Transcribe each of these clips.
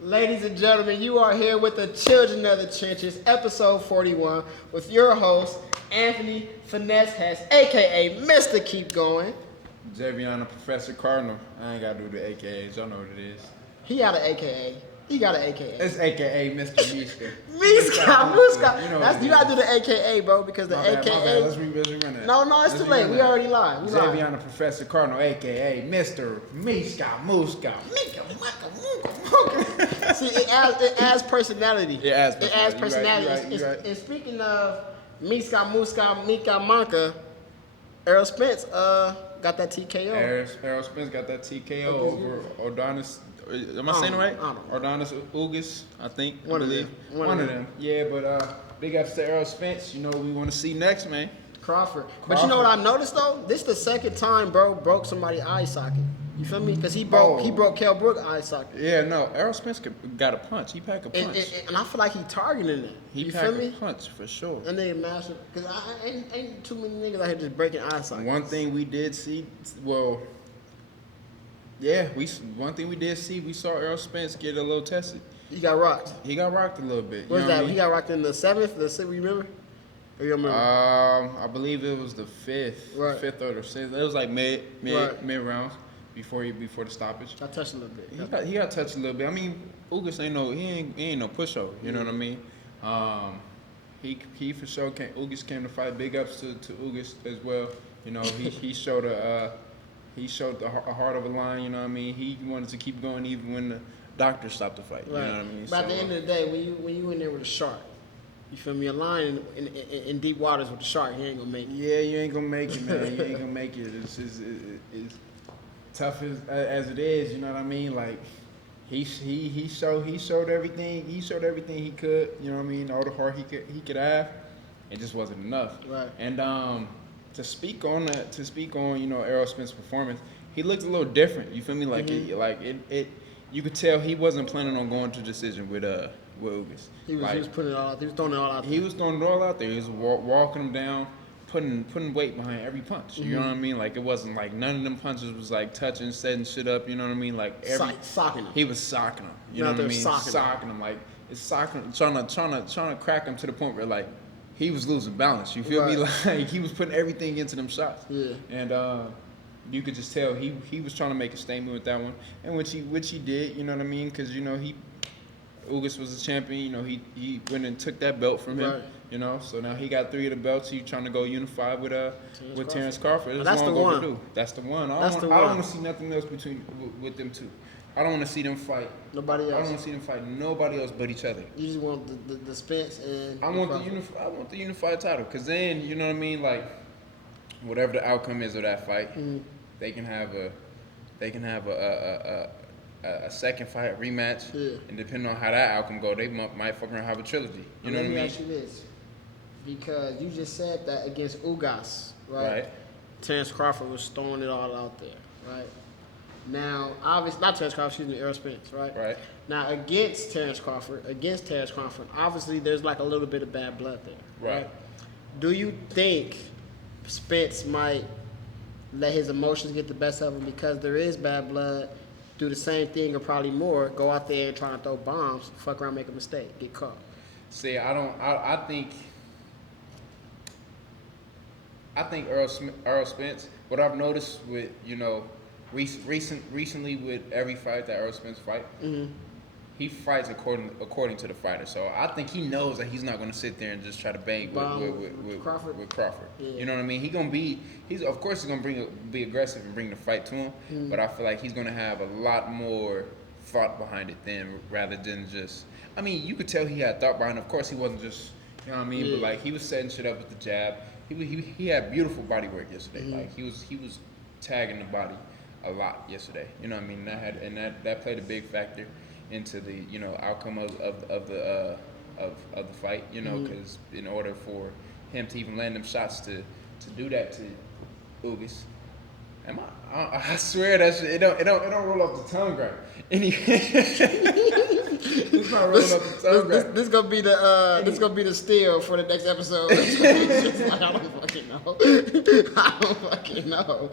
Ladies and gentlemen, you are here with the Children of the Trenches, episode 41, with your host, Anthony Finhess Hess, a.k.a. Mr. Keep Going. Javion and Professor Cardinal. I ain't gotta do the AKAs. Y'all know what it is. He got an a.k.a. He got an a.k.a. It's AKA Mr. Miska. Muska. You You gotta do the a.k.a., bro, because the a.k.a. Let's rerun that. No, it's too late. We already live. Javion and Professor Cardinal, AKA Mr. Miska Muska. See, it adds personality. It adds personality. You're right. And speaking of Miska Muska Mika Manka, Errol Spence got that TKO. Errol Spence got that TKO over Adonis. Am I saying it right? Adonis Ugas, I think. One of them. Yeah, but big ups to Errol Spence. You know what we want to see next, man. Crawford. But you know what I noticed though? This is the second time bro broke somebody's eye socket. You feel me? Because he broke Kell Brook's eye socket. Yeah, no. Errol Spence got a punch. He packed a punch. And I feel like he targeting it. He you packed feel me? a punch for sure. And they massive. Because ain't too many niggas out here just breaking eye sockets. One thing we did see, we saw Errol Spence get a little tested. He got rocked. He got rocked a little bit. What was that? He got rocked in the 7th? The 6th, remember? Or you remember? I believe it was the 5th. Right. The 5th or the 6th. It was like mid rounds before the stoppage. Got touched a little bit. He got touched a little bit. I mean, Ugas ain't no pushover. You know what I mean? He for sure Ugas came to fight. Big ups to Ugas as well. You know, he showed a heart of a lion. You know what I mean? He wanted to keep going even when the doctor stopped the fight. Right. You know what I mean? But at the end of the day, when you in there with a shark, you feel me? A lion in deep waters with a shark, he ain't gonna make it. Yeah, you ain't gonna make it, man. You ain't gonna make it. It's tough as it is. You know what I mean? Like he showed everything. He showed everything he could. You know what I mean? All the heart he could have. It just wasn't enough. Right. And to speak on Errol Spence's performance, he looked a little different. You feel me? Like it you could tell he wasn't planning on going to decision with Ugas. He was putting it all out. He was throwing it all out there. He was throwing it all out there. He was walking him down, putting weight behind every punch. You know what I mean? Like it wasn't like none of them punches was like touching, setting shit up. You know what I mean? Like socking him. He was socking him. You know what I mean? Socking him. Like it's socking him, trying to crack him to the point where like he was losing balance. You feel me? Like he was putting everything into them shots. Yeah. And you could just tell he was trying to make a statement with that one, and which he did. You know what I mean? Because Ugas was a champion. You know he went and took that belt from him. Right. You know, so now he got 3 of the belts. He's trying to go unified with Terrence Crawford. That's the one. Overdue. That's the one. I don't want to see nothing else with them two. I don't want to see them fight nobody else. I don't want to see them fight nobody else but each other. You just want the Spence and I want the unified title, because then you know what I mean. Like whatever the outcome is of that fight, they can have a second fight rematch, and depending on how that outcome go, they might fucking have a trilogy. You know what I mean? Let me ask you this, because you just said that against Ugas, right? Terrence Crawford was throwing it all out there, right? Now, obviously, not Terrence Crawford, excuse me, Errol Spence, right? Right. Now, against Terrence Crawford, obviously there's like a little bit of bad blood there, right? Do you think Spence might let his emotions get the best of him because there is bad blood, do the same thing or probably more, go out there and try to throw bombs, fuck around, make a mistake, get caught? See, I think Errol Spence, what I've noticed with, recently with every fight that Errol Spence fight, he fights according to the fighter. So I think he knows that he's not going to sit there and just try to bang with Crawford. Yeah. You know what I mean? He's of course going to be aggressive and bring the fight to him, but I feel like he's going to have a lot more thought behind it rather than just. I mean, you could tell he had thought behind it. Of course, he wasn't just, you know what I mean? Yeah. But like he was setting shit up with the jab. He had beautiful body work yesterday. Like he was tagging the body a lot yesterday. You know what I mean? That played a big factor into the outcome of the fight. You know, because in order for him to even land them shots to do that to Ugas, Am I swear that shit, it don't roll off the tongue right. Anyway, it's not rolling off the tongue right. This gonna be the this gonna be the steal for the next episode. It's just like, I don't fucking know. I don't fucking know.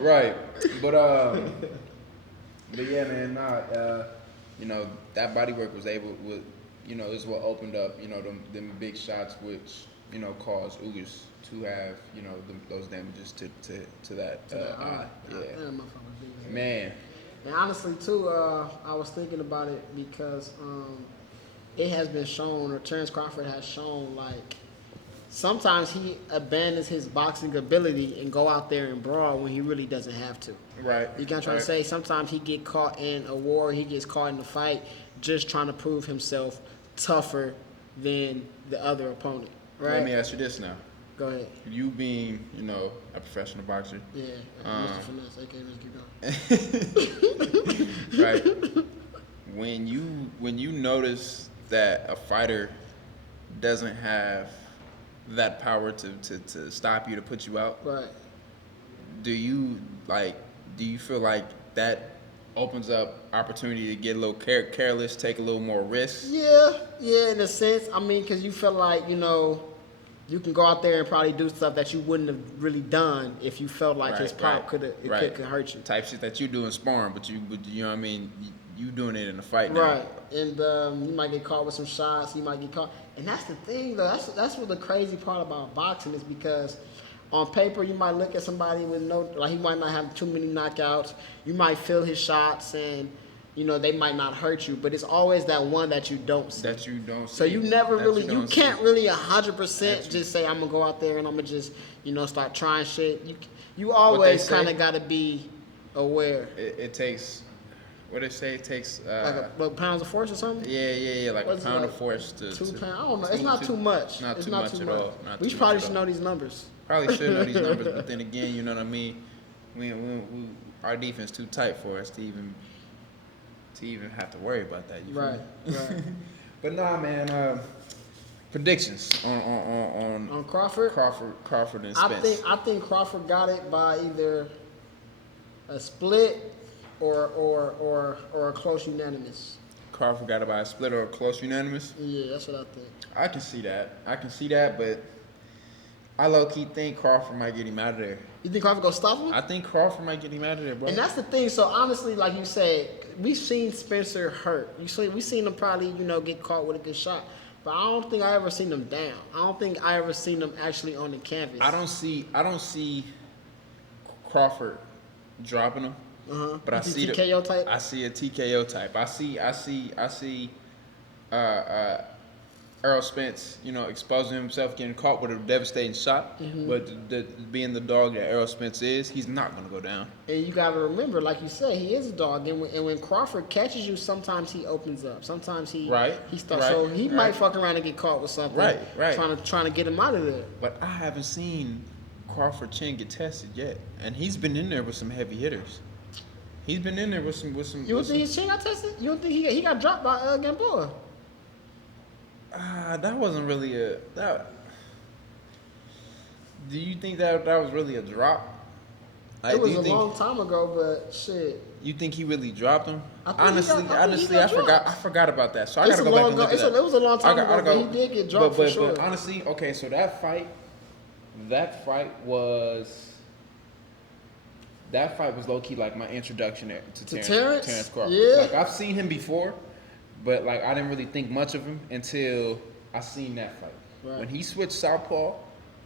Right, but yeah, man, you know, that body work was you know, is what opened up, you know, them big shots, which, you know, caused Ugas to have, you know, those damages to that eye. Yeah. Man. And honestly, too, I was thinking about it because it has been shown, or Terrence Crawford has shown, like, sometimes he abandons his boxing ability and go out there and brawl when he really doesn't have to. Right. You got trying to say sometimes he get caught in a war, he gets caught in a fight, just trying to prove himself tougher than the other opponent. Right. Let me ask you this now. Go ahead. You being, you know, a professional boxer. Yeah, Mr. Finhess, aka Mr. Keep going. Right. When you notice that a fighter doesn't have that power to stop you, to put you out, right? Do you feel like that opens up opportunity to get a little careless, take a little more risks? Yeah, in a sense. I mean, because you feel like, you know, you can go out there and probably do stuff that you wouldn't have really done if you felt like his power could hurt you. Type shit that you do in sparring, but you know what I mean, you doing it in a fight now. Right, and you might get caught with some shots. You might get caught, and that's the thing though. That's what the crazy part about boxing is, because on paper you might look at somebody with he might not have too many knockouts. You might feel his shots and, you know, they might not hurt you, but it's always that one that you don't see. That you don't see. So you never really, you can't really 100% just say, I'm going to go out there and I'm going to just, you know, start trying shit. You always kind of got to be aware. It takes, what they say, it takes... like pounds of force or something? Yeah, like a pound of force to... 2 pounds? I don't know. It's not too much. Not too much at all. We probably should know these numbers. Probably should know these numbers, but then again, you know what I mean? Our defense too tight for us to even have to worry about that. You right. But nah, man. Predictions on Crawford. Crawford and Spence. I think Crawford got it by either a split or a close unanimous. Crawford got it by a split or a close unanimous. Yeah, that's what I think. I can see that, but I low-key think Crawford might get him out of there. You think Crawford gonna stop him? I think Crawford might get him out of there, bro. And that's the thing. So honestly, like you said, we've seen Spencer hurt. We've seen him probably, you know, get caught with a good shot. But I don't think I ever seen him down. I don't think I ever seen him actually on the canvas. I don't see Crawford dropping him. But I see TKO type. I see a TKO type. I see Errol Spence, you know, exposing himself, getting caught with a devastating shot. But being the dog that Errol Spence is, he's not going to go down. And you got to remember, like you said, he is a dog. And when Crawford catches you, sometimes he opens up. Sometimes he starts. So he might fuck around and get caught with something. Right. Trying to get him out of there. But I haven't seen Crawford chin get tested yet, and he's been in there with some heavy hitters. He's been in there with some. You don't think his chin got tested? You don't think he got dropped by Gamboa? That wasn't really that. Do you think that was really a drop? Like, it was a long time ago, but shit. You think he really dropped him? Honestly, I forgot about that. So I gotta go back and look at that. It was a long time ago, but he did get dropped for sure. But honestly, okay, so that fight was low key like my introduction to Terrence Crawford. Yeah. Like I've seen him before. But like I didn't really think much of him until I seen that fight. Right. When he switched southpaw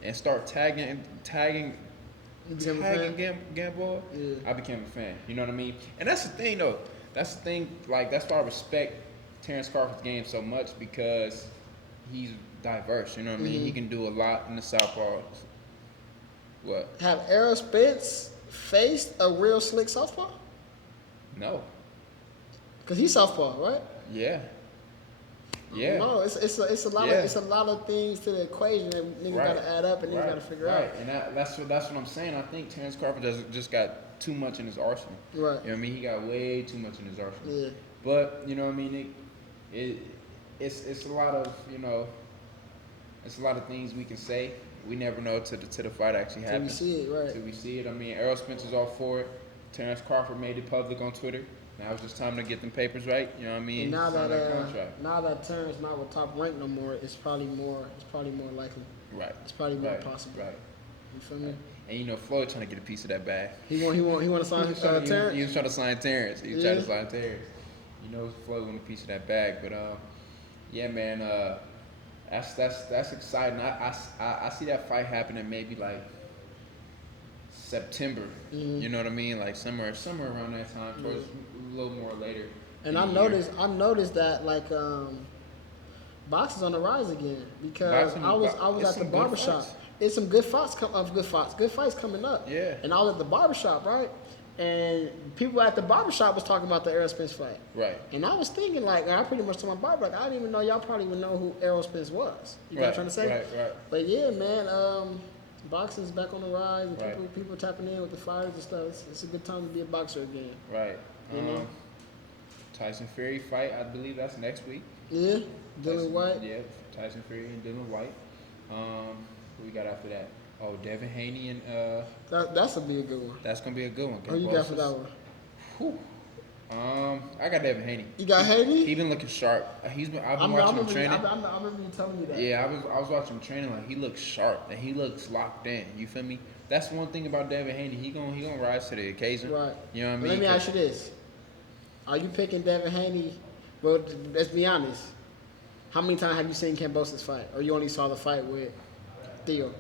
and started tagging Gamboa, I became a fan. You know what I mean? And that's the thing though. That's the thing. Like that's why I respect Terrence Crawford's game so much, because he's diverse. You know what I mean? He can do a lot in the southpaw. What? Have Errol Spence faced a real slick southpaw? No. Cause he's southpaw, right? Yeah. No, it's a lot of things to the equation that niggas gotta add up and niggas gotta figure out. And that's what I'm saying. I think Terrence Crawford just got too much in his arsenal. Right. You know what I mean? He got way too much in his arsenal. Yeah. But you know what I mean? It's a lot of, you know, it's a lot of things we can say, we never know till the fight actually happens. Till we see it, right? Till we see it. I mean, Errol Spencer's all for it. Terrence Crawford made it public on Twitter. Now it's just time to get them papers right. You know what I mean? And now that Terrence not with Top Rank no more, it's probably more likely. Right. It's probably more possible. Right. You feel me? And Floyd trying to get a piece of that bag. He want to sign Terrence. He was trying to sign Terrence. Trying to sign Terrence. Floyd want a piece of that bag. But yeah, man. That's exciting. I see that fight happening maybe like September. Mm-hmm. You know what I mean? Like somewhere around that time, towards a little more later. And I noticed that like boxing's on the rise again because I was at the barbershop. It's some good fights coming up. Yeah. And I was at the barbershop, right? And people at the barbershop was talking about the Errol Spence fight. Right. And I was thinking, like, I pretty much told my barber, like, I didn't even know y'all probably would know who Errol Spence was. You know what I'm trying to say? Right. But yeah, man, boxing's back on the rise, and people tapping in with the fighters and stuff. It's a good time to be a boxer again. Right. You know? Tyson Fury fight, I believe that's next week. Yeah. Dylan White. Yeah, Tyson Fury and Dylan White. Who we got after that? Oh, Devin Haney and That's gonna be a good one. That's gonna be a good one. Who you got for that one? Whew. I got Devin Haney. You got Haney? He been looking sharp. I've been watching him training. I remember you telling me that. Yeah, I was watching him training. Like he looks sharp and he looks locked in. You feel me? That's one thing about Devin Haney. He gonna rise to the occasion. Right. You know what I mean? Let me ask you this: are you picking Devin Haney? Well, let's be honest. How many times have you seen Kambosos fight, or you only saw the fight with Theo?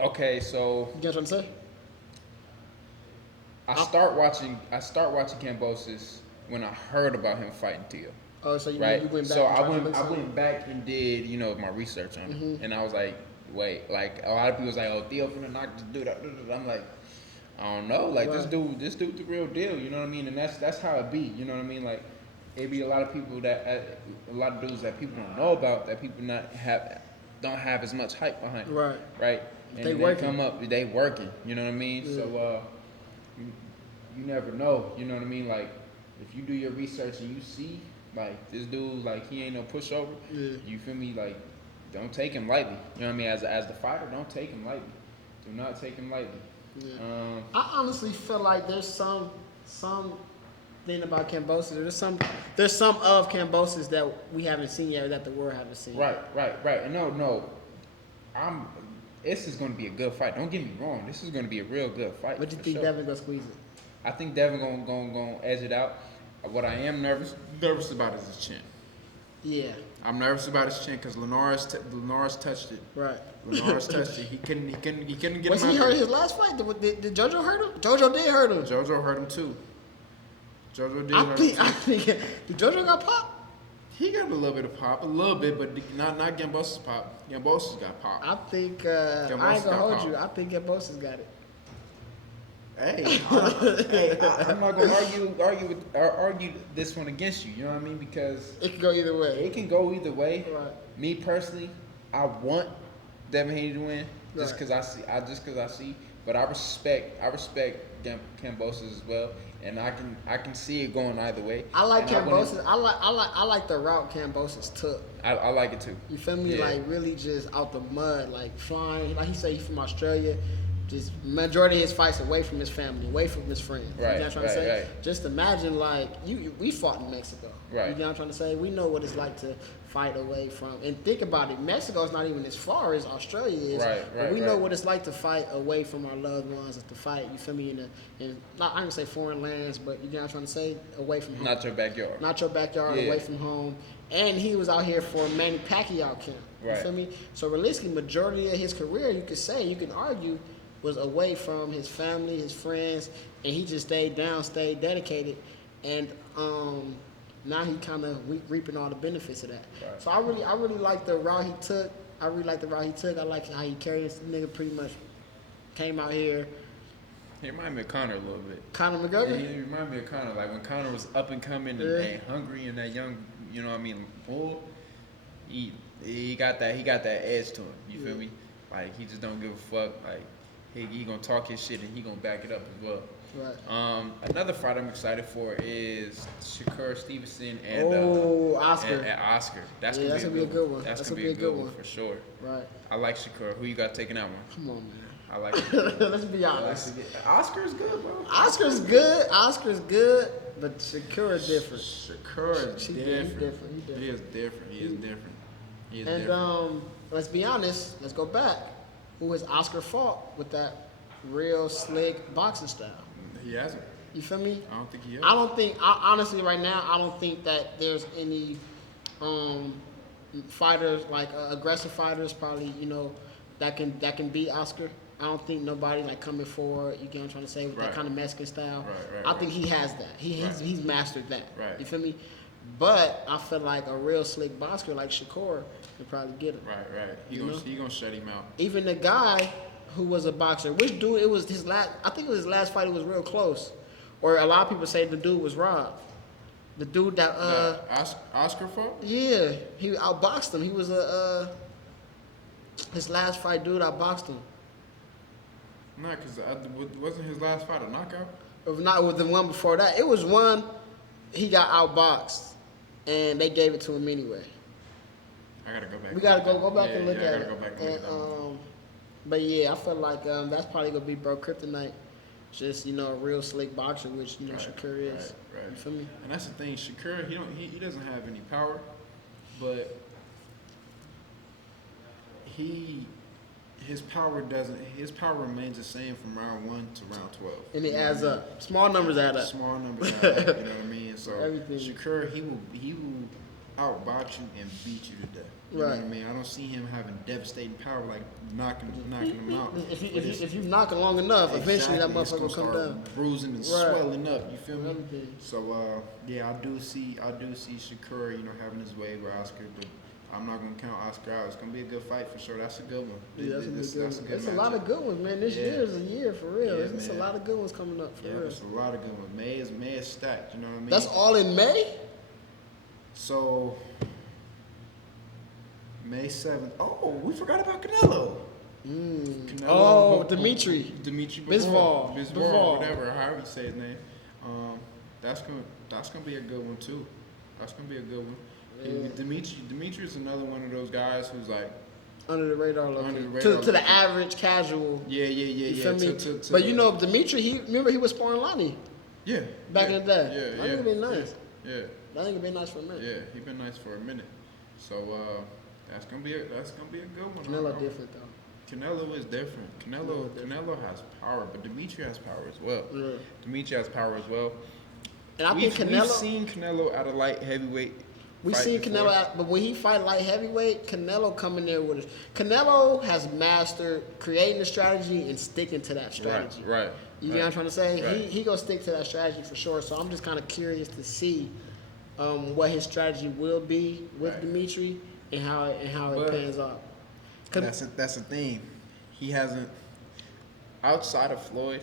Okay, so you get what I'm saying? I start watching Kambosos when I heard about him fighting Theo. Oh, so you went back. So I went back and did my research on him, and I was like, wait, like a lot of people was like, oh, Theo finna knock this dude out. I'm like, I don't know, like this dude's the real deal. You know what I mean? And that's how it be. You know what I mean? Like it be a lot of people a lot of dudes that people don't know about, that people don't have as much hype behind. Right. And they come up, they working. You know what I mean? Yeah. So you never know. You know what I mean? Like if you do your research and you see like this dude, like he ain't no pushover. Yeah. You feel me? Like don't take him lightly. You know what I mean? As the fighter, don't take him lightly. Do not take him lightly. Yeah. I honestly feel like there's some thing about Kambosos. There's some of Kambosos that we haven't seen yet, or that the world haven't seen. Right. And no, this is going to be a good fight. Don't get me wrong. This is going to be a real good fight. What do you think Devin gonna squeeze it? I think Devin gonna edge it out. What I am nervous about is his chin. Yeah. I'm nervous about his chin because Linares touched it. Right. Linares touched it. He couldn't get him out. Was he hurt his last fight? Did JoJo hurt him? JoJo did hurt him. JoJo hurt him too. I think did JoJo got pop? He got a little bit of pop, but not Kambosos pop. Kambosos got pop. I think I ain't gonna hold you. I think Kambosos got it. Hey, I'm not gonna argue this one against you. You know what I mean? Because it can go either way. It can go either way. Right. Me personally, I want Devin Haney to win just because I see. But I respect Kambosos as well, and I can see it going either way. I like Kambosos. I like the route Kambosos took. I like it too. You feel me? Yeah. Like really just out the mud, like flying. Like he said, he's from Australia. Just majority of his fights away from his family, away from his friends. Right, you know what I'm trying to say? Right. Just imagine like we fought in Mexico. Right. You know what I'm trying to say? We know what it's like to fight away from. And think about it, Mexico's not even as far as Australia is. Right. But we know what it's like to fight away from our loved ones, and to fight, you feel me, in not I'm gonna say foreign lands, but you know what I'm trying to say? Away from home. Not your backyard. Not your backyard, away from home. And he was out here for Manny Pacquiao camp. You feel me? So realistically, majority of his career, you can argue, was away from his family, his friends, and he just stayed dedicated, and now he kind of reaping all the benefits of that. Right. So I really like the route he took. I like how he carried this nigga. Pretty much came out here. He reminded me of Conor a little bit. Conor McGregor? Yeah, he reminded me of Conor. Like when Conor was up and coming and hungry and that young, you know what I mean, bull. He got that edge to him. You feel me? Like he just don't give a fuck. Like he gonna talk his shit and he gonna back it up as well. Right. Another fight I'm excited for is Shakur Stevenson and Oscar. And Oscar. That's gonna be a good one. That's gonna be a good one for sure. Right. I like Shakur. Who you got taking that one? Come on, man. I like Shakur. Let's be honest. Oscar's good, bro. Oscar's good, but Shakur is different. Shakur is different. He is different. And let's be honest. Let's go back. Who has Oscar fought with that real slick boxing style? He hasn't. You feel me? I don't think he has. Honestly, right now, I don't think that there's any fighters, like aggressive fighters, probably, that can beat Oscar. I don't think nobody like coming forward, you get what I'm trying to say, with that kind of Mexican style. I think he has that. He's mastered that. Right. You feel me? But I feel like a real slick boxer like Shakur can probably get him. Right. He gonna shut him out. Even the guy who was a boxer, which dude, it was his last, I think it was his last fight, it was real close. Or a lot of people say the dude was robbed. The dude that Oscar fought? Yeah, he outboxed him. He was his last fight, dude outboxed him. Nah, because wasn't his last fight a knockout? If not, it was the one before that. It was one, he got outboxed, and they gave it to him anyway. I gotta go back. We gotta go back and look at it. I gotta go back and look at that. But yeah, I feel like that's probably gonna be Bro Kryptonite. Just a real slick boxer, which Shakur is. Right. You feel me? And that's the thing, Shakur, he doesn't have any power, but his power remains the same from round 1 to round 12. And it adds up. Small numbers add up. Small numbers add up. You know what I mean? So Everything. Shakur, he will outbox you and beat you to death. You know what I mean? I don't see him having devastating power, like knocking him out. If you knock it long enough, eventually that motherfucker will come down, bruising and swelling up. You feel me? Everything. So I do see Shakur, having his way with Oscar, but I'm not gonna count Oscar out. It's gonna be a good fight for sure. That's a good one. Yeah, that's a good one. It's a matchup. lot of good ones, man. This year is a year for real. Yeah, It's a lot of good ones coming up for real. There's a lot of good ones. May is stacked. You know what I mean? That's all in May. So May 7th. Oh, we forgot about Canelo. Canelo Dimitri Bivol, whatever, however you say his name. That's gonna be a good one too. That's gonna be a good one. Yeah. Dimitri is another one of those guys who's like under the radar, to the average casual. Yeah. You feel me? But Dimitri, he was sparring Lonnie. Yeah. Back in the day. Yeah. I think it'd be nice. Yeah. I think it'd be nice for a minute. Yeah, he's been nice for a minute. So that's gonna be a good one. Canelo different though. Canelo is different. Canelo has power, but Dimitri has power as well. Yeah. Dimitri has power as well. And I think we've seen Canelo at a light heavyweight. We've seen Canelo, but when he fight light heavyweight, Canelo coming there with it. Canelo has mastered creating a strategy and sticking to that strategy. Right. You know what I'm trying to say? Right. He gonna stick to that strategy for sure. So I'm just kind of curious to see what his strategy will be with Dimitri and how it pans out. That's the thing. He hasn't, outside of Floyd,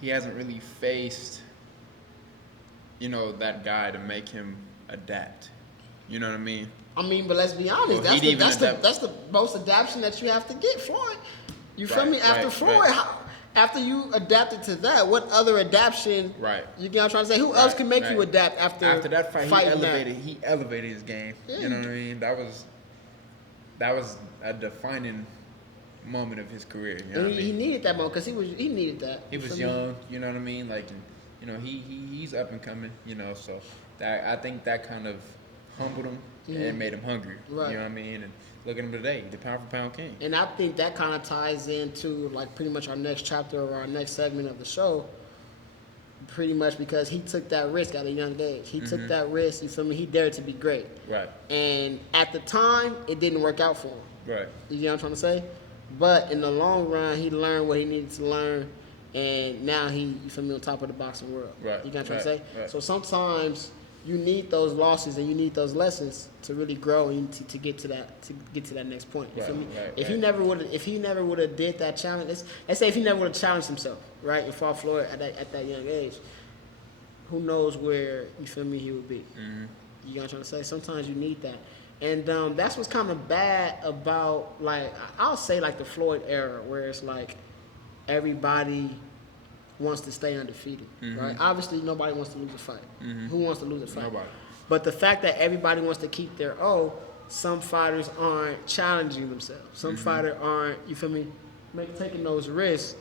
he hasn't really faced, that guy to make him adapt. You know what I mean? But let's be honest. That's the most adaptation that you have to get, Floyd. You feel me? After Floyd, after you adapted to that, what other adaptation? Right. You get what I'm trying to say? Who else can make you adapt after that fight? Fighting he elevated his game. Yeah. You know what I mean? That was a defining moment of his career. You know what I mean? He needed that moment because he needed that. He was young. You know what I mean? Like, he's up and coming. So I think that kind of humbled him and made him hungry. Right. You know what I mean? And look at him today, the pound for pound king. And I think that kind of ties into like pretty much our next chapter or our next segment of the show. Pretty much because he took that risk at a young age. He took that risk. You feel me? He dared to be great. Right. And at the time, it didn't work out for him. Right. You know what I'm trying to say? But in the long run, he learned what he needed to learn, and now you feel me, on top of the boxing world. Right. You know what I'm trying to say? Right. So sometimes you need those losses and you need those lessons to really grow and to get to that next point. You feel me? If he never would have did that challenge, let's say if he never would have challenged himself, right, and fought Floyd at that young age, who knows where, you feel me, he would be. You know what I'm trying to say? Sometimes you need that. And that's what's kind of bad about, like, I'll say, like, the Floyd era, where it's like everybody wants to stay undefeated, right? Obviously, nobody wants to lose a fight. Who wants to lose a fight? Nobody. But the fact that everybody wants to keep their some fighters aren't challenging themselves. Some fighters aren't, you feel me, taking those risks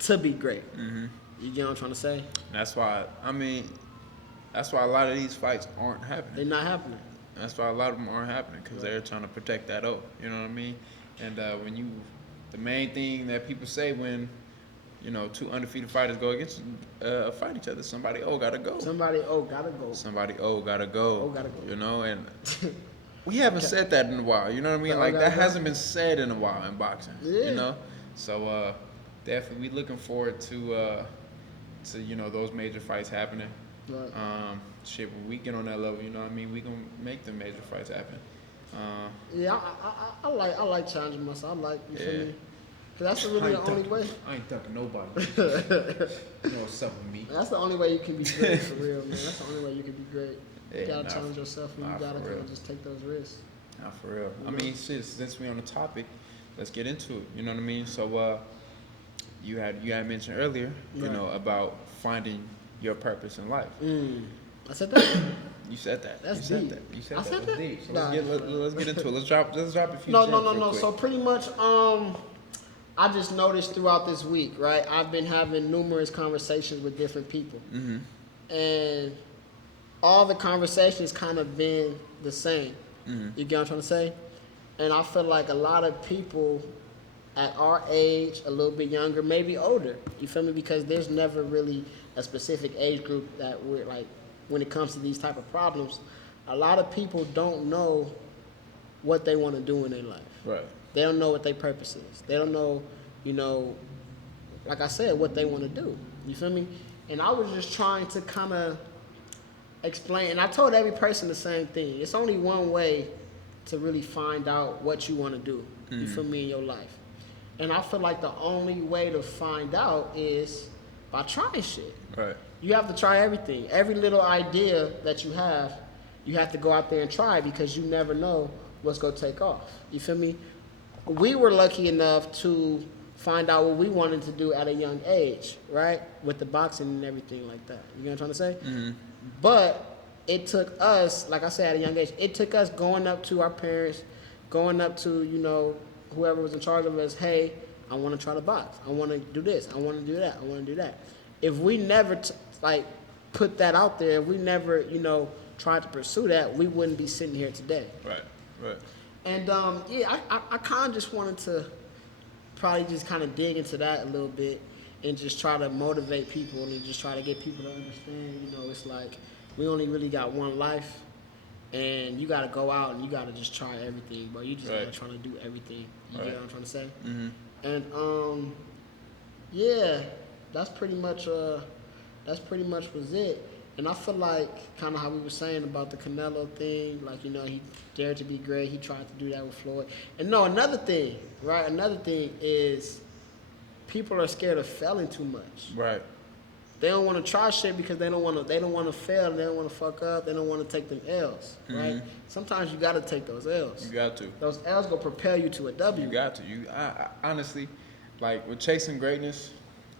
to be great. You get what I'm trying to say? That's why, that's why a lot of these fights aren't happening. They're not happening. That's why a lot of them aren't happening, because they're trying to protect that O. You know what I mean? And the main thing that people say when, two undefeated fighters go against fight each other, somebody gotta go. Somebody gotta go. Somebody gotta go. Gotta go. And we haven't said that in a while. You know what I mean? Like, that hasn't been said in a while in boxing. Yeah. So definitely we looking forward to those major fights happening. Right. When we get on that level, you know what I mean, we gonna make the major fights happen. Yeah, I like challenging myself. I like, you feel me? Cause that's really the only way. I ain't ducking nobody. You know what's up with me. That's the only way you can be great, for real, man. That's the only way you can be great. You gotta challenge yourself, yourself, and you gotta kind of just take those risks. Nah, for real. I mean, since we on the topic, let's get into it. You know what I mean? So, you had mentioned earlier, about finding your purpose in life. I said that. You said that. That's you deep. said that. You said I that. said That's that? deep. So Nah, let's get into it. Let's drop a few. No. So pretty much, I just noticed throughout this week, right? I've been having numerous conversations with different people, and all the conversations kind of been the same. You get what I'm trying to say? And I feel like a lot of people at our age, a little bit younger, maybe older, you feel me? Because there's never really a specific age group that we're like, when it comes to these type of problems, a lot of people don't know what they want to do in their life. Right. They don't know what their purpose is. They don't know, like I said, what they want to do. You feel me? And I was just trying to kind of explain, and I told every person the same thing. It's only one way to really find out what you want to do, you feel me, in your life. And I feel like the only way to find out is by trying shit. Right. You have to try everything. Every little idea that you have to go out there and try, because you never know what's going to take off. You feel me? We were lucky enough to find out what we wanted to do at a young age, right? With the boxing and everything like that. You know what I'm trying to say? But it took us, like I said, at a young age, it took us going up to our parents, going up to, whoever was in charge of us, hey, I want to try to box. I want to do this. I want to do that. I want to do that. If we never, put that out there, if we never, tried to pursue that, we wouldn't be sitting here today. Right. And, I kind of just wanted to probably just kind of dig into that a little bit and just try to motivate people and just try to get people to understand, it's like we only really got one life, and you got to go out and you got to just try everything, but you just got to try to do everything. You get what I'm trying to say? And, that's pretty much was it. And I feel like kind of how we were saying about the Canelo thing, like, he dared to be great. He tried to do that with Floyd. And another thing, right? Another thing is people are scared of failing too much. Right. They don't want to try shit because they don't want to fail, and they don't want to fuck up. They don't want to take them L's, right? Sometimes you got to take those L's. You got to. Those L's gonna propel you to a W. You got to. I honestly, like, with chasing greatness,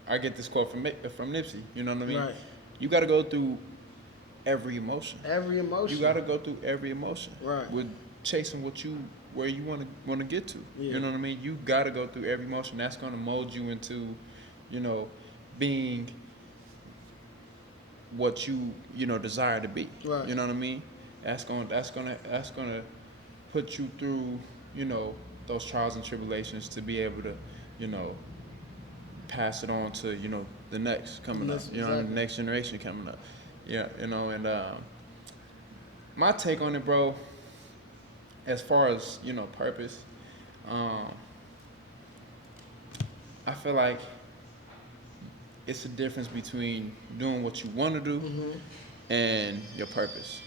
I get this quote from Nipsey. You know what I mean? Right. You got to go through every emotion. Every emotion. You got to go through every emotion. Right. With chasing where you want to get to. Yeah. You know what I mean? You got to go through every emotion. That's going to mold you into, being what you desire to be. Right. You know what I mean? That's going to put you through, those trials and tribulations to be able to, pass it on to, the next coming up, the next generation coming up. Yeah, and my take on it, bro, as far as, purpose, I feel like it's a difference between doing what you want to do and your purpose,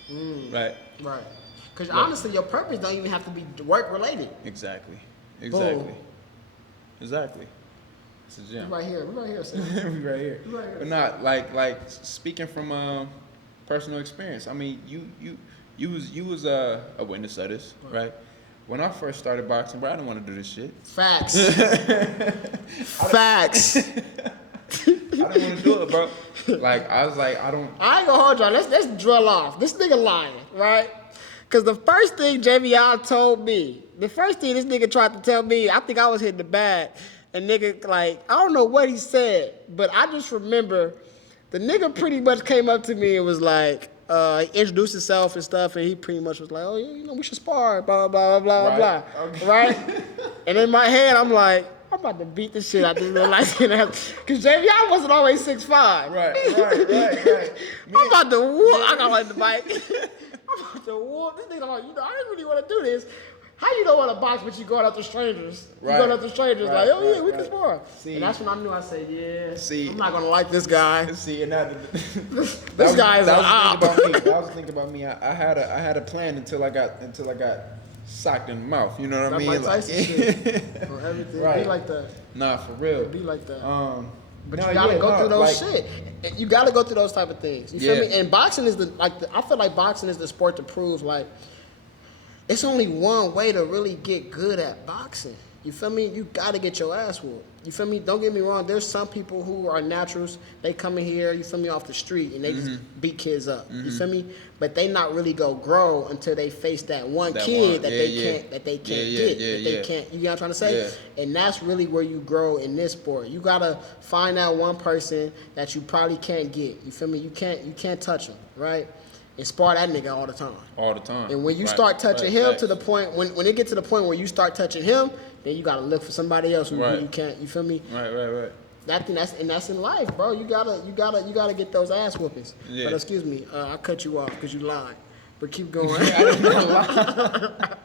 right? Right. Because honestly, your purpose don't even have to be work related. Exactly. Boom. Exactly. It's a gem. We're right here, Sam. We right here. But not like speaking from personal experience. I mean, you you was a witness of this, right? When I first started boxing, bro, I didn't want to do this shit. Facts. Facts. I didn't want to do it, bro. Like, I was like, I ain't gonna hold y'all. Let's drill off. This nigga lying, right? Because the first thing Javion told me, the first thing this nigga tried to tell me, I think I was hitting the bag. And nigga, like, I don't know what he said, but I just remember the nigga pretty much came up to me and was like, he introduced himself and stuff, and he pretty much was like, oh, yeah, you know, we should spar, blah, blah, blah, blah, blah, Okay. right? And in my head, I'm like, I'm about to beat the shit out of this little light-skinned ass. Because Javion wasn't always 6'5". Right. I'm about to whoop. I got like the bike. I'm about to whoop. This nigga like, you know, I didn't really want to do this. How you don't want to box, but you going after strangers? Right. You going after strangers Right. like, oh yeah, we can spar. See, and that's when I knew. I said, yeah. See, I'm not gonna like this guy. See, and that this guy is an op. That was thinking about me. I had a plan until I got socked in the mouth. You know what I mean? Mike Tyson shit. For everything. Right. Be like that. Nah, for real. Be like that. But no, you gotta go through those like, shit. You gotta go through those type of things. You feel me? And boxing is I feel like boxing is the sport to prove like it's only one way to really get good at boxing. You feel me? You gotta get your ass whooped. You feel me? Don't get me wrong. There's some people who are naturals. They come in here, you feel me, off the street, and they just beat kids up. You feel me? But they not really go grow until they face that one kid that they can't get. You know what I'm trying to say? Yeah. And that's really where you grow in this sport. You gotta find that one person that you probably can't get. You feel me? You can't touch him, right? And spar that nigga all the time. All the time. And when you start touching him to the point, when it get to the point where you start touching him, then you gotta look for somebody else who you can't. You feel me? Right. That's in life, bro. You gotta get those ass whoopings. Yeah. But excuse me, I cut you off because you lied. But keep going. I didn't lie.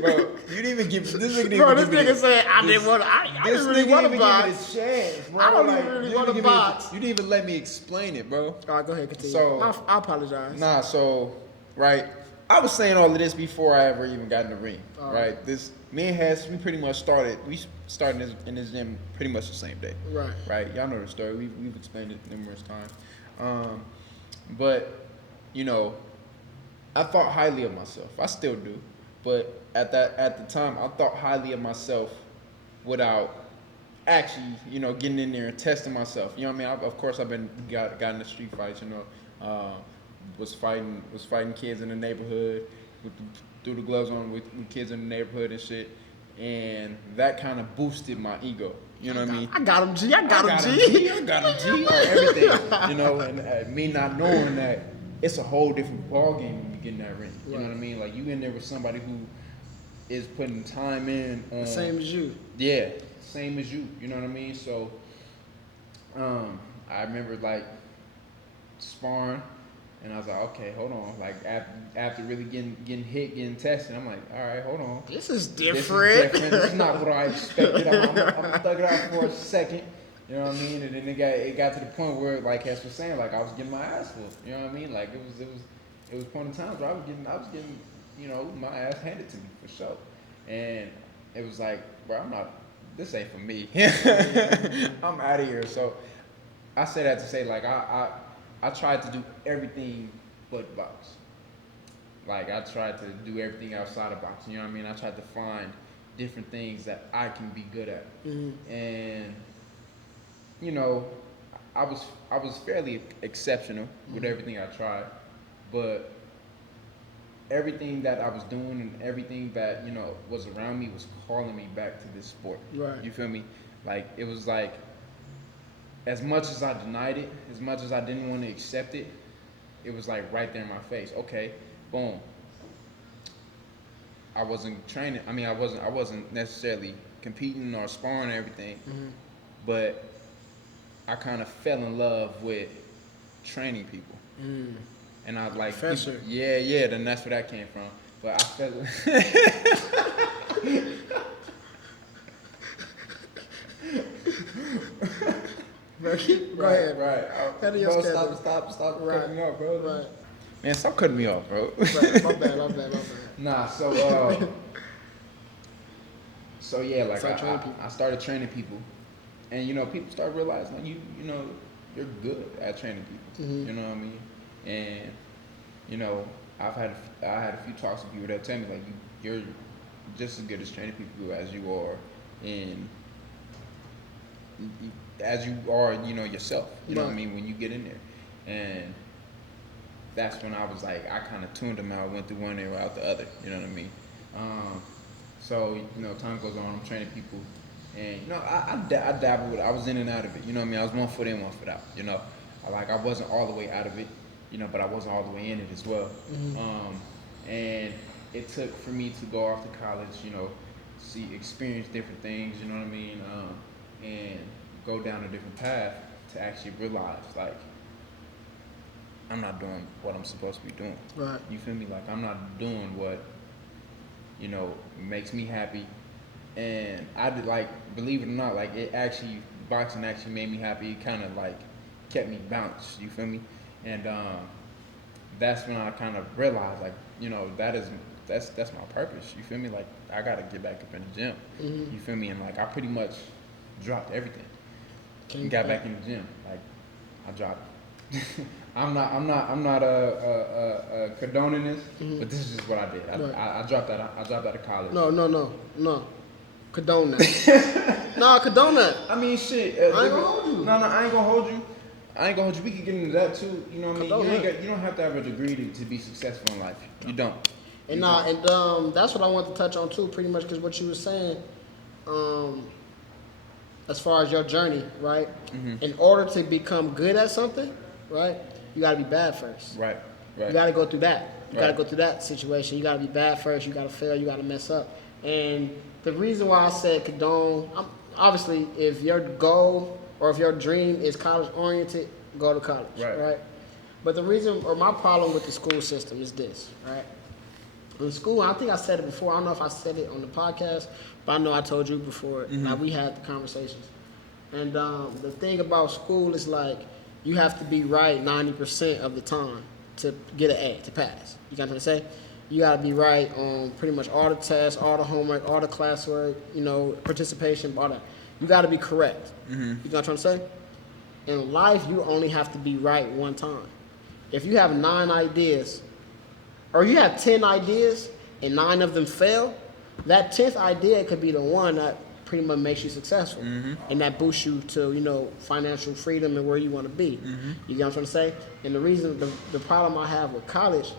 Bro, you didn't even give this nigga. Bro, this nigga said I didn't want to. I didn't really want to box. I don't even really want to box. You didn't even let me explain it, bro. All right, go ahead, continue. So I apologize. Nah, so right. I was saying all of this before I ever even got in the ring, right? Me and Hess, we pretty much started in this gym pretty much the same day, right? Y'all know the story. We've explained it numerous times, but you know, I thought highly of myself. I still do, but at the time, I thought highly of myself without actually, you know, getting in there and testing myself. You know what I mean? Of course, I've got in the street fights, you know. Was fighting kids in the neighborhood, threw the gloves on with kids in the neighborhood and shit, and that kind of boosted my ego. You know what I mean? I got him, G. I got him, G. Everything. You know, and me not knowing that it's a whole different ballgame when you get in that ring. You know what I mean? Like you in there with somebody who is putting time in. Same as you. Yeah, same as you. You know what I mean? So, I remember like sparring. And I was like, okay, hold on. Like after really getting hit, getting tested, I'm like, all right, hold on. This is different. This is not what I expected. I'm gonna thug it out for a second. You know what I mean? And then it got to the point where, like Hess was saying, like I was getting my ass whooped. You know what I mean? Like it was point in times where I was getting, you know, my ass handed to me for sure. And it was like, bro, this ain't for me. I'm out of here. So I say that to say, like I tried to do everything but box. Like, I tried to do everything outside of boxing, you know what I mean? I tried to find different things that I can be good at. And, you know, I was fairly exceptional with everything I tried, but everything that I was doing and everything that, you know, was around me was calling me back to this sport. Right. You feel me? Like, it was like, as much as I denied it, as much as I didn't want to accept it, it was like right there in my face. Okay, boom. I wasn't training. I mean, I wasn't necessarily competing or sparring or everything, but I kind of fell in love with training people. And I like, Professor. Yeah. Then that's where that came from. But I fell. Go ahead. Right. Bro, stop cutting me off, bro. Right. Man, stop cutting me off, bro. Right. My bad. Nah, so yeah, like I started training people, and you know, people start realizing like you know you're good at training people. You know what I mean? And you know, I had a few talks with people that tell me like you're just as good as training people as you are in as you are, you know, yourself. You know what I mean? When you get in there, and that's when I was like, I kind of tuned them out, went through one ear out the other. You know what I mean? So you know, time goes on. I'm training people, and you know, I dabbled with it. I was in and out of it. You know what I mean? I was 1 foot in, 1 foot out. You know, I wasn't all the way out of it. You know, but I wasn't all the way in it as well. And it took for me to go off to college. You know, experience different things. You know what I mean? And go down a different path to actually realize like I'm not doing what I'm supposed to be doing. Right. You feel me? Like I'm not doing what, you know, makes me happy. And I did, like, believe it or not, like boxing actually made me happy. It kind of like kept me balanced. You feel me? And that's when I kind of realized, like, you know, that's my purpose. You feel me? Like I gotta get back up in the gym. You feel me? And like I pretty much dropped everything. Got back in the gym. Like I dropped. I'm not condoning this, but this is just what I did. I dropped out. I dropped out of college. No. Condone that. No, condone that. I mean, shit. I ain't gonna hold you. No, I ain't gonna hold you. We could get into that too. You know what I mean? You don't have to have a degree to be successful in life. You don't. And that's what I want to touch on too, pretty much, because what you were saying, as far as your journey, right? In order to become good at something, right, you got to be bad first. Right. You got to go through that. You got to go through that situation. You got to be bad first. You got to fail. You got to mess up. And the reason why I said condone, obviously, if your goal or if your dream is college oriented, go to college, right? But the reason or my problem with the school system is this, right? In school, I think I said it before. I don't know if I said it on the podcast, but I know I told you before. Like we had the conversations. And the thing about school is like you have to be right 90% of the time to get an A, to pass. You got what I'm saying? You got to be right on pretty much all the tests, all the homework, all the classwork, you know, participation, all that. You got to be correct. You know what I'm trying to say? In life, you only have to be right one time. If you have 9 ideas, or you have 10 ideas and 9 of them fail, that 10th idea could be the one that pretty much makes you successful and that boosts you to, you know, financial freedom and where you want to be. You get what I'm trying to say? And the reason, the problem I have with college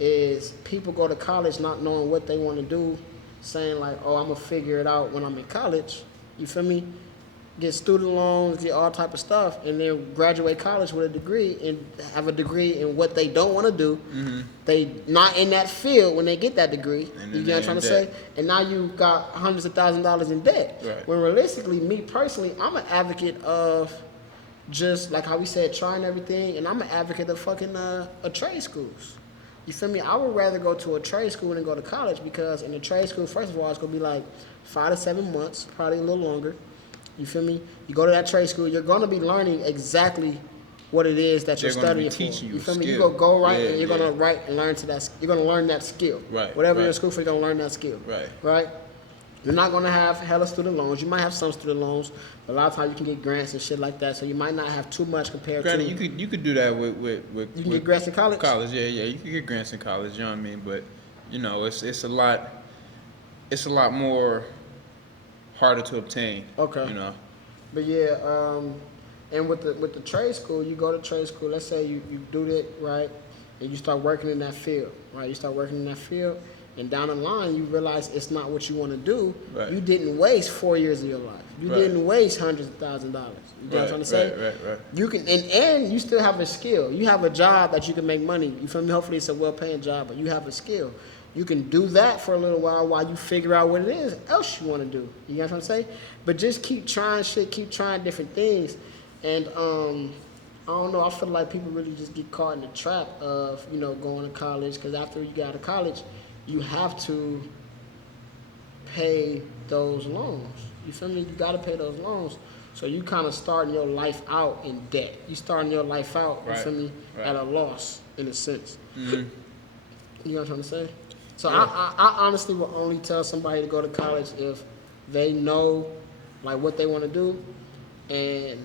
is people go to college not knowing what they want to do, saying like, oh, I'm going to figure it out when I'm in college. You feel me? Get student loans, get all type of stuff, and then graduate college with a degree and have a degree in what they don't want to do. They not in that field when they get that degree. You get what I'm trying to say? And now you got hundreds of $1,000s in debt. Right. When realistically, me personally, I'm an advocate of just like how we said, trying everything, and I'm an advocate of fucking a trade schools. You feel me? I would rather go to a trade school than go to college because in a trade school, first of all, it's gonna be like 5 to 7 months, probably a little longer. You feel me? You go to that trade school, you're gonna be learning exactly what it is that you're studying for. You feel me? You go right and you're gonna write and learn to that. You're gonna learn that skill. Right. Whatever you're in school for, you're gonna learn that skill. Right. Right. You're not gonna have hella student loans. You might have some student loans, but a lot of times you can get grants and shit like that. So you might not have too much compared to. You could do that with you can get grants in college. College, yeah. You can get grants in college. You know what I mean? But you know, it's a lot more harder to obtain. Okay. You know. But yeah, and with the trade school, you go to trade school. Let's say you do that right, and you start working in that field, right? You start working in that field. And down the line, you realize it's not what you want to do. Right. You didn't waste 4 years of your life. You didn't waste hundreds of $1,000s. You know what I'm trying to say? Right. You can, and you still have a skill. You have a job that you can make money. You feel me? Hopefully, it's a well-paying job, but you have a skill. You can do that for a little while you figure out what it is else you want to do. You know what I'm saying? But just keep trying shit, keep trying different things, and I don't know. I feel like people really just get caught in the trap of going to college because after you get out of college, you have to pay those loans. You feel me? You got to pay those loans. So you kind of starting your life out in debt. You starting your life out, you feel me, at a loss in a sense. You know what I'm trying to say? So yeah. I honestly will only tell somebody to go to college if they know like what they want to do and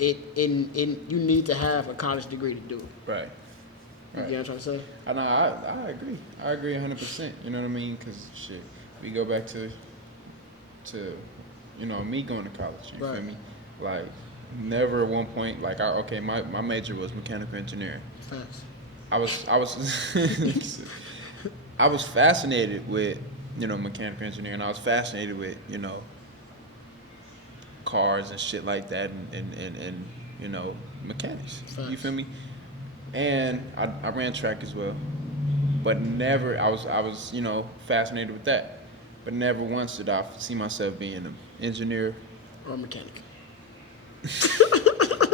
you need to have a college degree to do it. Right. You get what I'm trying to say? I agree. I agree 100%. You know what I mean? Because shit, we go back to me going to college. You feel me? Like never at one point like my major was mechanical engineering. Facts. I was I was fascinated with mechanical engineering. I was fascinated with cars and shit like that and mechanics. Facts. You feel me? And I ran track as well, but never I was fascinated with that, but never once did I see myself being an engineer or a mechanic.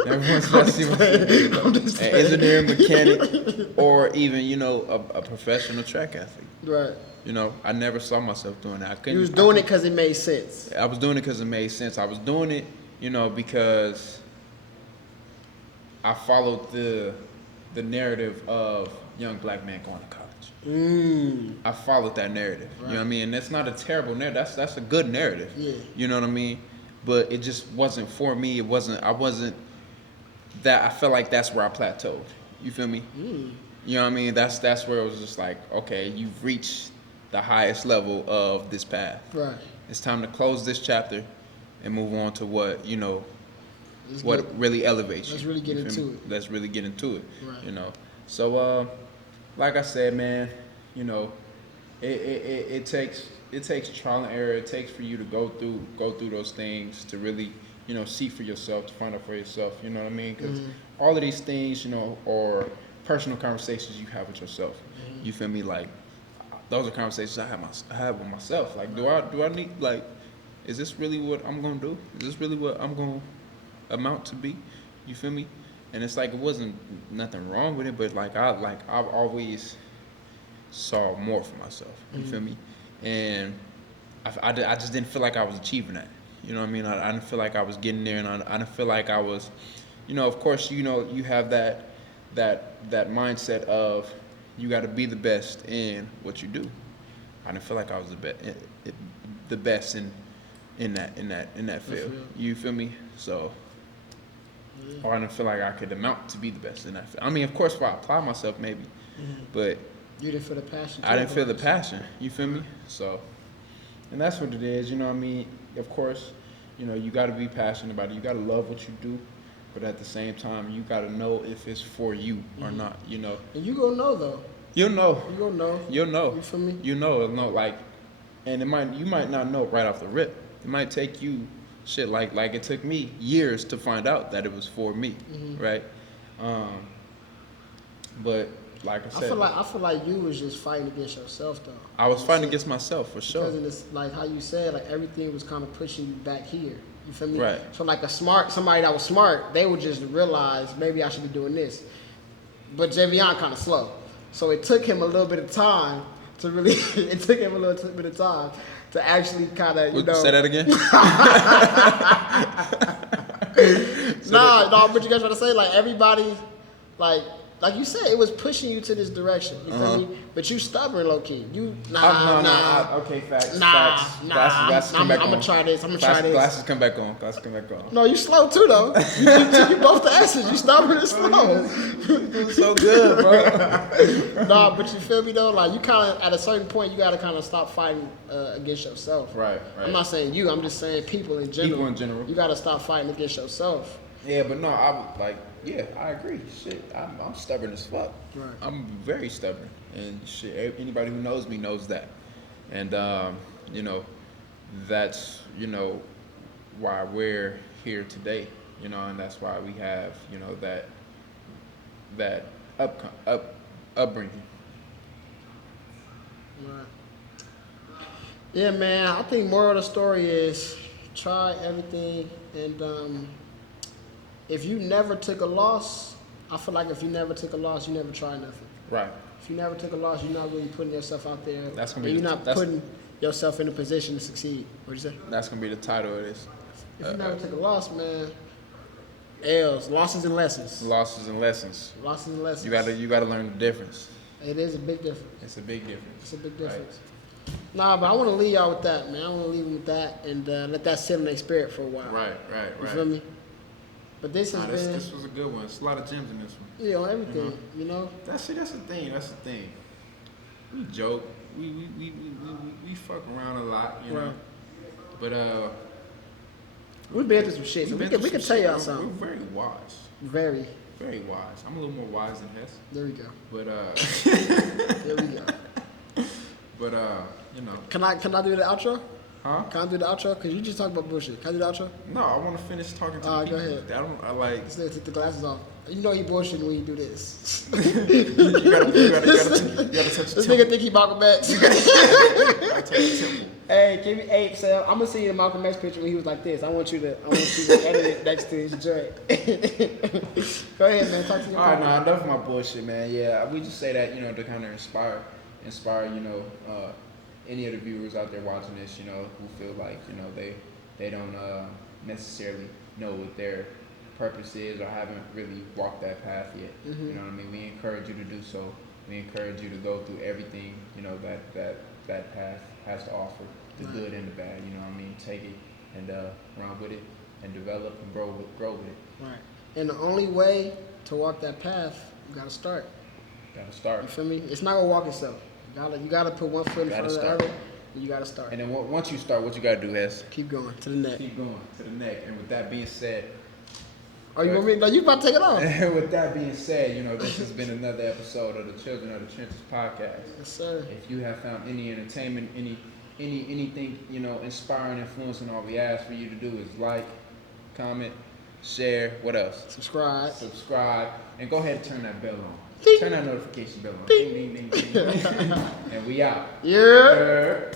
Never once did I see myself being an engineer, mechanic, or even a professional track athlete. Right. I never saw myself doing that. You was doing it because it made sense. I was doing it because it made sense. I was doing it, because I followed the narrative of young black man going to college. I followed that narrative. Right. You know what I mean? And that's not a terrible narrative. That's a good narrative. Yeah. You know what I mean? But it just wasn't for me. I felt like that's where I plateaued. You feel me? You know what I mean? That's where it was just like, okay, you've reached the highest level of this path. Right. It's time to close this chapter and move on to what, really elevates you. Let's really get into it. Let's really get into it. Right. So like I said, man, it takes trial and error. It takes for you to go through those things to really, see for yourself, to find out for yourself. You know what I mean? Because all of these things, are personal conversations you have with yourself. You feel me? Like those are conversations I have with myself. Like, do I need, like, is this really what I'm gonna do? Is this really what I'm gonna amount to be? You feel me? And it's like it wasn't nothing wrong with it, but I've always saw more for myself. You feel me? And I just didn't feel like I was achieving that. You know what I mean? I didn't feel like I was getting there, and I didn't feel like I was, of course, you have that mindset of you got to be the best in what you do. I didn't feel like I was the best in that field. You feel me? So, or I didn't feel like I could amount to be the best in that field. I mean, of course, if I apply myself, maybe, but you didn't feel the passion. I didn't feel the passion. You feel me? So, and that's what it is. You know what I mean? Of course, you got to be passionate about it. You got to love what you do. But at the same time, you gotta know if it's for you or not. And you gonna know though. You'll know. You gonna know. You'll know. You feel me? You know, like, and you might not know right off the rip. It might take you like it took me years to find out that it was for me, right? But like I said, I feel like you was just fighting against yourself though. I was fighting against myself for sure. Because it's like how you said, like everything was kind of pushing you back here. You feel me? Right. So like somebody that was smart, they would just realize maybe I should be doing this. But Javion kind of slow, so it took him a little bit of time to really. It took him a little bit of time to actually kind of Say that again. No. But you guys trying to say like everybody, like you said, it was pushing you to this direction. You feel me? But you stubborn, low key. You Okay, facts. Glasses come back on. I'm gonna try this. Glasses come back on. No, you slow too though. you both the S's. You stubborn and slow. You're so good, bro. But you feel me though? Like you kind of at a certain point, you gotta kind of stop fighting against yourself. Right. I'm not saying you. I'm just saying people in general. You gotta stop fighting against yourself. Yeah, but no, I would like. Yeah, I agree. Shit, I'm stubborn as fuck. Right. I'm very stubborn, and shit. Anybody who knows me knows that, and that's why we're here today. And that's why we have that upbringing. Right. Yeah, man. I think moral of the story is try everything, and if you never took a loss, I feel like if you never took a loss, you never try nothing. Right. If you never took a loss, you're not really putting yourself out there. You're not putting yourself in a position to succeed. What'd you say? That's gonna be the title of this. If you never took a loss, man, L's, losses and lessons. Losses and lessons. Losses and lessons. You gotta learn the difference. It is a big difference. It's a big difference. It's a big difference. Right. Nah, but I want to leave y'all with that, man. I want to leave them with that and let that sit in their spirit for a while. Right. You feel me? But this has been. This was a good one. It's a lot of gems in this one. Yeah, on everything. You know. That's the thing. We joke. We fuck around a lot. You know. But we've been through some shit, so we can tell y'all something. We're very wise. Very. Very wise. I'm a little more wise than Hess. There we go. But there we go. But you know. Can I do the outro? Huh? Can I do the outro? Cause you just talked about bullshit. Can I do the outro? No, I want to finish talking to the people. Go ahead. I like. Let's take the glasses off. You know he bullshitting when you do this. you gotta touch the This nigga think he Malcolm X. You gotta touch the temple. Hey, Sam, I'm gonna see you the Malcolm X picture when he was like this. I want you to edit it next to his joint. Go ahead, man. Talk to your Alright, enough of my bullshit, man. Yeah, we just say that, to kind of inspire, any of the viewers out there watching this, who feel like, they don't necessarily know what their purpose is or haven't really walked that path yet. Mm-hmm. You know what I mean? We encourage you to do so. We encourage you to go through everything, that path has to offer, the good and the bad. You know what I mean? Take it and run with it and develop and grow with it. Right. And the only way to walk that path, you gotta start. Gotta start. You feel me? It's not gonna walk itself. You gotta put one foot in front of the other. And you gotta start. And then once you start, what you gotta do, Hess? Keep going to the neck. Keep going to the neck. And with that being said. Oh, you want me? No, you about to take it off. With that being said, this has been another episode of the Children of the Trenches podcast. Yes, sir. If you have found any entertainment, anything, inspiring, influencing, all we ask for you to do is like, comment, share, what else? Subscribe, and go ahead and turn that bell on. Ding. Turn that notification bell on. Ding, ding, ding, ding. And we out. Yeah.